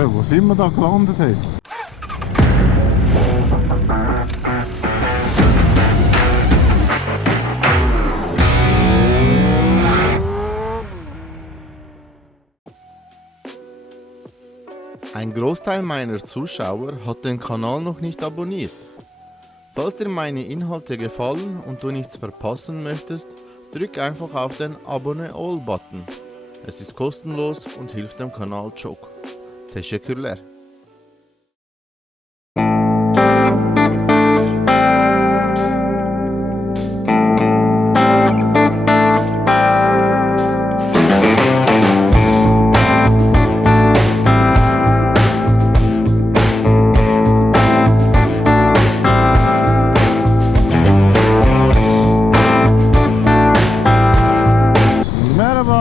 Schön, wo sind wir da gelandet? Hey? Ein Großteil meiner Zuschauer hat den Kanal noch nicht abonniert. Falls dir meine Inhalte gefallen und du nichts verpassen möchtest, drück einfach auf den Abonne All-Button. Es ist kostenlos und hilft dem Kanal çok. Teşekkürler.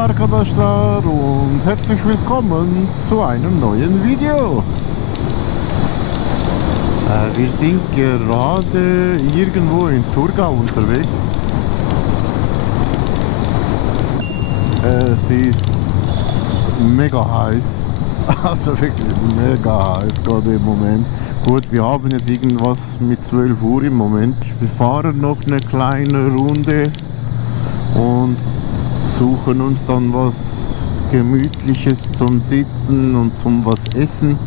Arkadaşlar und herzlich willkommen zu einem neuen Video. Wir sind gerade irgendwo in Thurgau unterwegs. Es ist mega heiß, also wirklich mega heiß gerade im Moment. Gut, wir haben jetzt irgendwas mit 12 Uhr im Moment. Wir fahren noch eine kleine Runde und suchen uns dann was Gemütliches zum Sitzen und zum was Essen.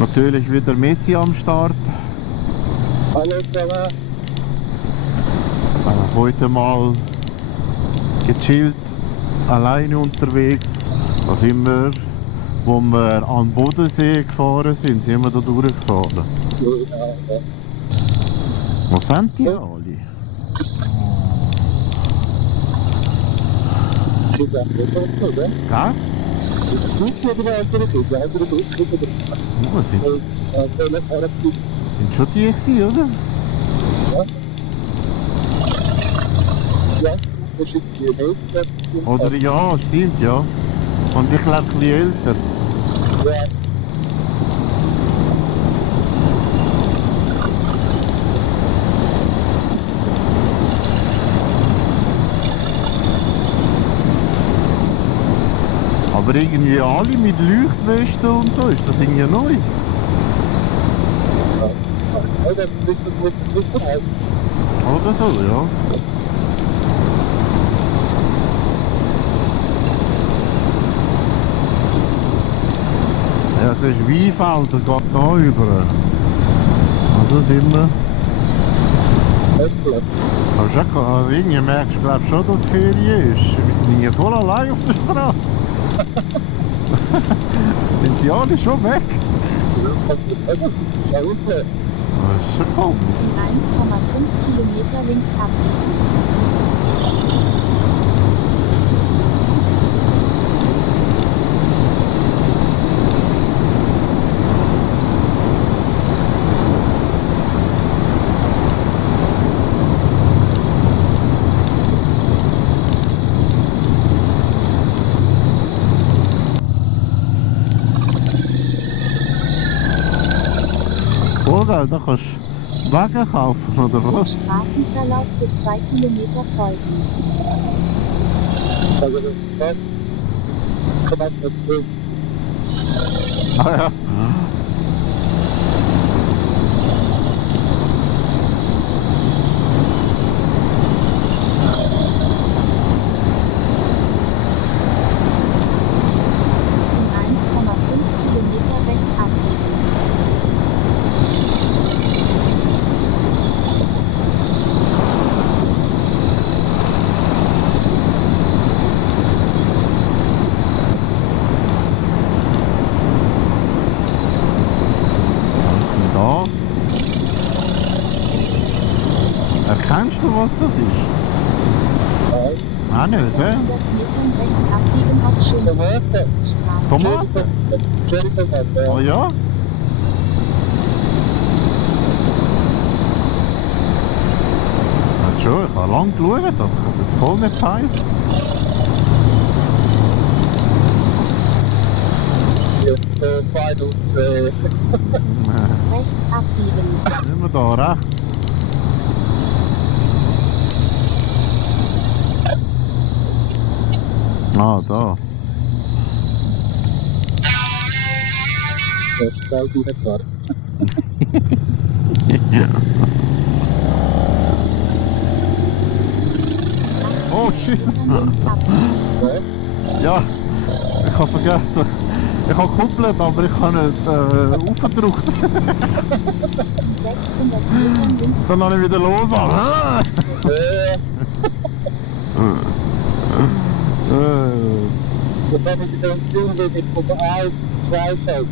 Natürlich wieder Messi am Start. Hallo Sarah. Heute mal gechillt, alleine unterwegs. Da sind wir, wo wir an Bodensee gefahren sind wir da durchgefahren. Ja. Wo sind die alle? Ja? Oh, sind schon die gewesen, oder? Oder ja, stimmt, ja. Und ich glaube ein bisschen älter. Ja. Aber irgendwie alle mit Leuchtwesten und so, ist das irgendwie neu? Oder so, ja. Ja, siehst du, Weinfelder geht da über. Also sind wir. Aber schon, irgendwie merkst du glaub, schon, dass Ferien ist. Wir sind hier voll allein auf der Straße. Sind die alle schon weg? Das ist schon komisch. In 1,5 Kilometer links abbiegen. Voll geil, da kannst du Wagen kaufen, oder Dem was? Straßenverlauf für 2 Kilometer folgen. Also das ist was. Kann man erzählen. Ah ja. In 1,5 Kilometer rechts abbiegen. Was ist denn da? Erkennst du, was das ist? Auch nicht, hä? 100 Metern rechts abbiegen auf Schönstraße. Tomaten? Oh ja? Ja, schon, ich habe lange geschaut, aber ich habe es jetzt voll nicht gepeilt. Jetzt Beinungsdreh. Rechts abbiegen. Sind wir da rechts? Ah, da. Das ist gleich reingefahren. Oh shit! Metern links abbiegen. Was? Ja, ich habe vergessen. Ich habe gekuppelt, aber ich habe nicht aufgedrückt. In 600 Metern links Dann habe ich wieder los. Und dann ist es tun, wenn ich von 1 2 schalte.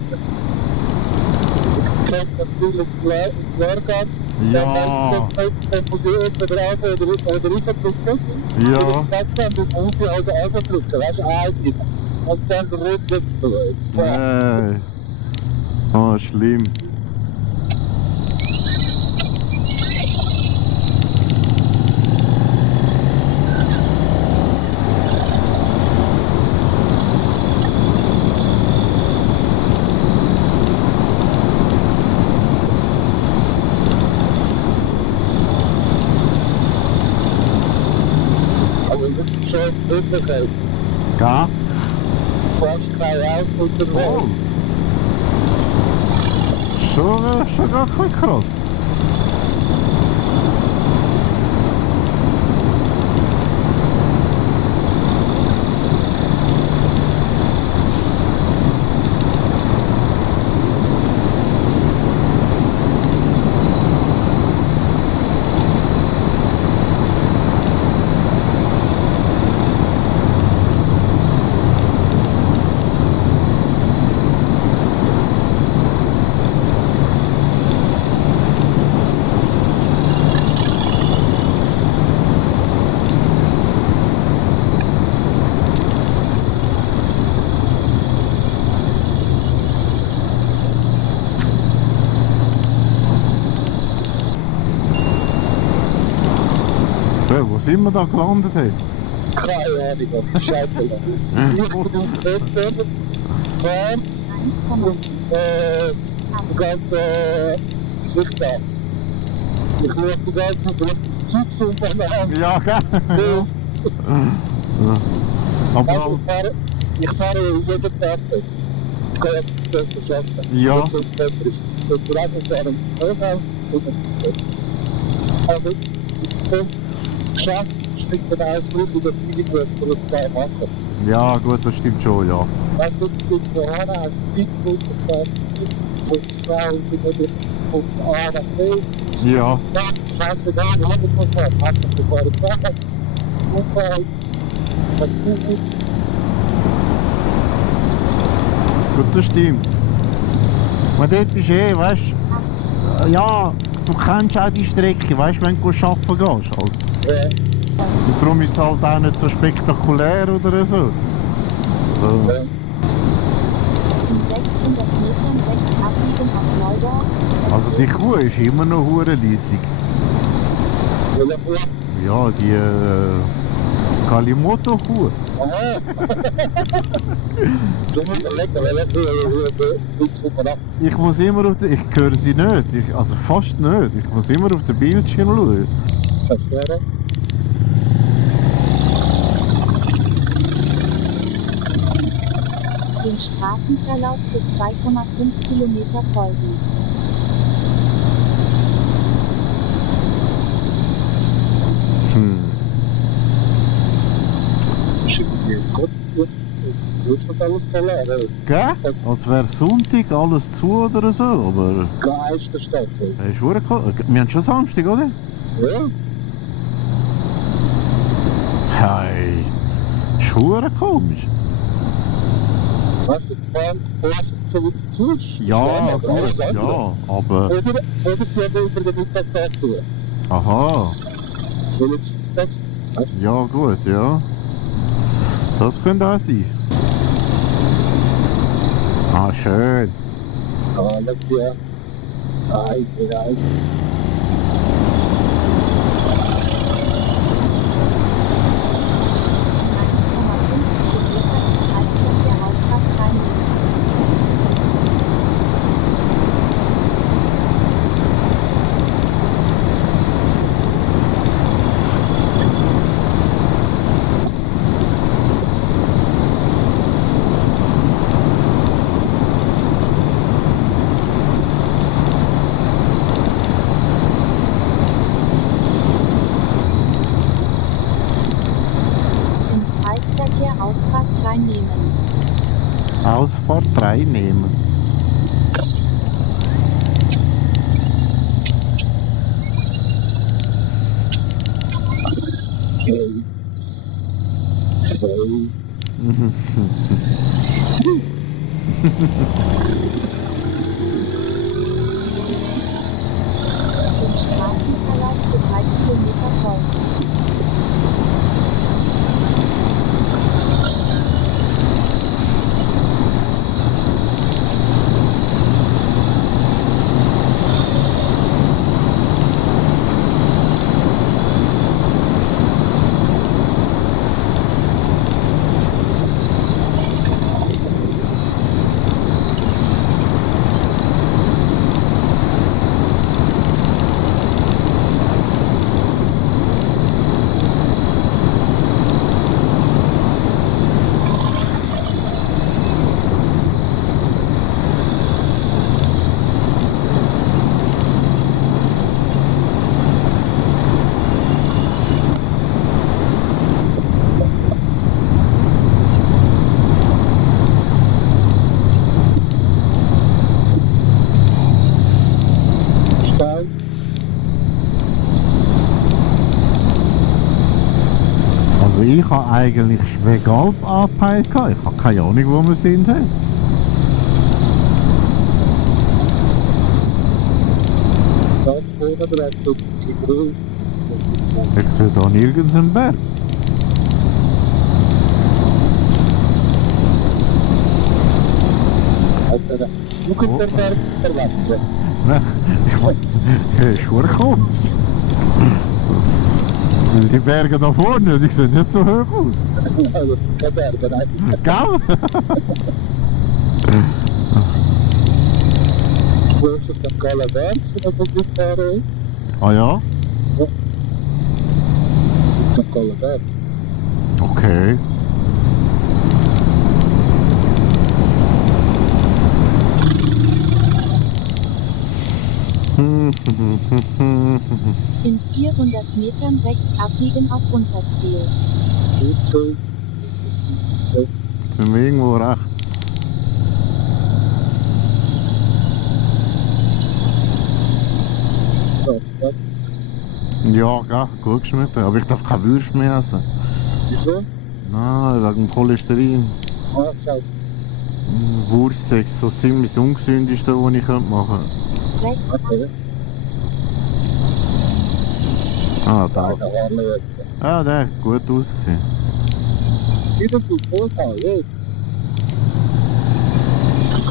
Ich kann natürlich klar gehen. Ja. Dann muss ich etwa drauf oder raufdrücken. Ja. Dann muss ich also drücken. Weißt du, 1 und dann rückwärts durch. Ja. Oh, schlimm. Aber das ist schon eine Möglichkeit. Ja? Fast kein Auto mit der Oh. Welt. Schon gar kein krass. Hey, wo sind wir da gelandet? Hey? Keine Ahnung, was Scheiße. Ich bin aus Wettbewerb, Band 1,5 und rechts die abbiegen. ganze Geschichte an. Ich schaue die ganze Züge untereinander. Ja, gell? Ja. Aber Also ich fahre jeden Tag mit. Ich kann jetzt das schaffen. Ja. Das ist das Radfahren Hochhaus und aber ich bin es geschafft, steckt dann alles gut über die Video, was wir jetzt da machen. ja, gut, das stimmt schon, ja. Weißt du, du bist vorne, hast Zeit gut und dann ist es gut schnell und immer von A nach B. Ja, Ja, scheiße, da habe ich noch was. Hat man sofort gesagt. Unfall. Was gut ist. gut, das stimmt. Aber dort bist du weißt Rechts abbiegen. ja, du kennst auch die Strecke, weißt wenn du arbeiten gehst. Halt. Ja. Und darum ist es halt auch nicht so spektakulär oder so. So. Ja. In 600 Metern rechts abbiegen auf Neudorf. Es Also die geht Kuh ist immer noch hure leislich. Welcher Ja, die Kalimoto-Kuh. Aha. Du musst lecker, weil das super ab. Ich muss immer auf den, ich höre sie nicht, also fast nicht. Ich muss immer auf den Bildschirm schauen. Das wäre. dem Straßenverlauf für 2,5 Kilometer folgen. Schicken wir Gottesdienst. So ist das alles voll, aber Gell? Als wäre Sonntag alles zu oder so, aber Geisterstadt. das ist verdammt cool. Wir haben schon Samstag, oder? Ja, Hey, ist verdammt komisch. weißt du, das Bahn erst so wieder zu ist. Ja, aber alles gut, andere. ja, aber... Oder sie haben über den Mittag dazu. Aha, Weil jetzt Text. Weißt ja gut, ja. Das könnte auch sein. Ah, schön. du, alles ja. Nein, nein. In 1,5 Kilometer im Kreisverkehr Ausfahrt 3 nehmen. Kreisverkehr Ausfahrt 3 nehmen. Ausfahrt 3 nehmen. Dem Straßenverlauf für 3 Kilometer folgen. Stau. Also ich habe eigentlich Schwegalp angepeilt. Ich habe keine Ahnung, wo wir sind. Hey. Das vorne bleibt so ein bisschen groß. Ich sehe da nirgends einen Berg. Alter, du kannst den Berg verwechseln. Nein, ist schon komisch. Weil die Berge da vorne, die sehen nicht so hoch aus. Das sind keine Berge, nein. Gell? Du hast jetzt St. Gallen Berg, sind wir vorbeigefahren jetzt. Ah ja? Das sind St. Gallen Berg. Okay. In 400 Metern rechts abbiegen auf Unterziel. Gut so. So. Sind wir irgendwo rechts? So, ja. Ja, gell, gut geschnitten. Aber ich darf keine Würste mehr essen. Wieso? Nein, wegen dem Cholesterin. Ah, scheiße. Wurst ist so ziemlich das Ungesündeste, was ich machen könnte. Rechts Okay. Ah, da. Da waren wir jetzt. Ja, der hat gut aussehen. Wieder gut Großhaus, jetzt.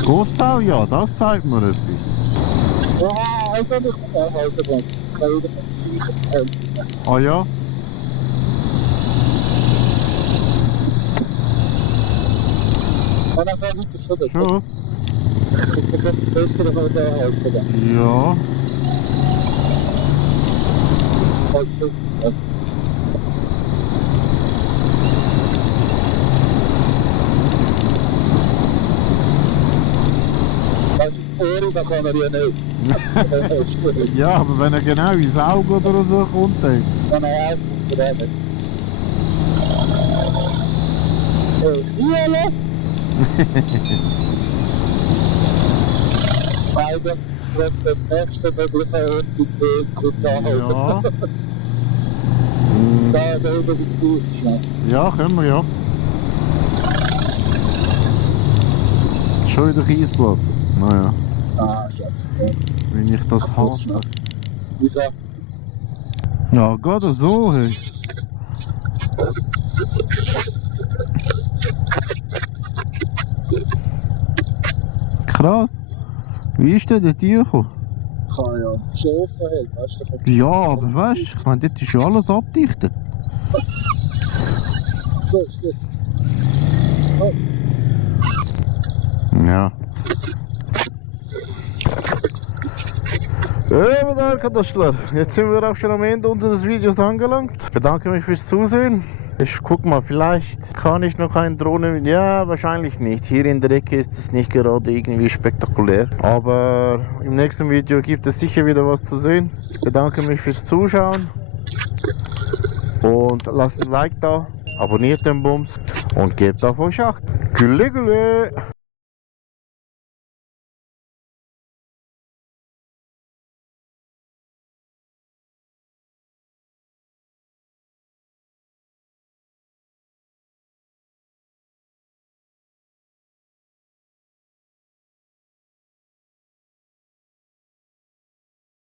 Gossau, ja, das sagt mir etwas. Ja, also ich muss auch halten bleiben. Ich kann wieder von gleichen helfen. Ah ja? Kann auch weiter schon, das Schon? Ich kann besser als der halten bleiben. Ja. Als fünf. Weißt du, Ohren, da kann er ja nicht. Ja, aber wenn er genau ins Auge oder so kommt, dann. Kann er auch nicht. Hier, beide trotz dem nächsten möglichen Ort in kurz anhalten. Ja. Da über die Tour schnell. Ja, können wir ja. Schon wieder Kiesplatz. Naja, Ah, scheiße. wenn ich das hasse. Wieso? Ja, geht so, hey. Krass. Wie ist denn der Tier gekommen? Kann ja schon offen halten, weißt du? da kommt- Ja, aber weißt du, ich meine, dort ist ja alles abdichtet. So, ist gut. Ja. Ja, danke, Dostler. Jetzt sind wir auch schon am Ende unseres Videos angelangt. Ich bedanke mich fürs Zusehen. Ich guck mal, vielleicht kann ich noch eine Drohne. Ja, wahrscheinlich nicht. Hier in der Ecke ist es nicht gerade irgendwie spektakulär. Aber im nächsten Video gibt es sicher wieder was zu sehen. Ich bedanke mich fürs Zuschauen. Und lasst ein Like da. Abonniert den Bums. und gebt auf euch Acht. Gülle, gülle!